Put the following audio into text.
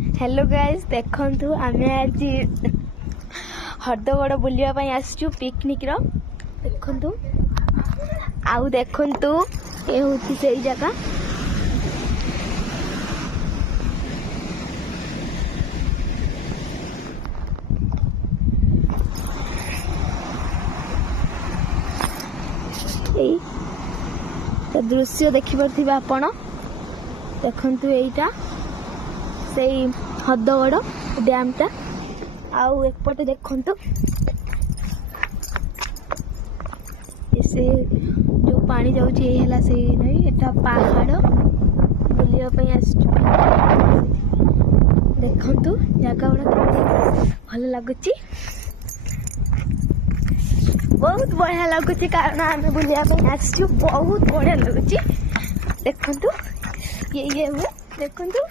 Hello guys देखंतु आमे आज हरदगड़ बुलिया पई आसचु पिकनिक रो देखंतु आउ देखंतु ए होती सेई जगह दृश्य देखिपे आपण देखंतु एटा से हरदगड़ डैम टा आउ एकपटे देखंतु से जो पानी जाउची ए हला से नहीं एटा पहाड़ बुलिया पई आसचु देखंतु जगह गुड़ा केते भल लागुची बहुत बढ़िया लगुच कारण आम बुलिया आसचु बहुत बढ़िया लगुच देखंतु ये हुए देखंतु।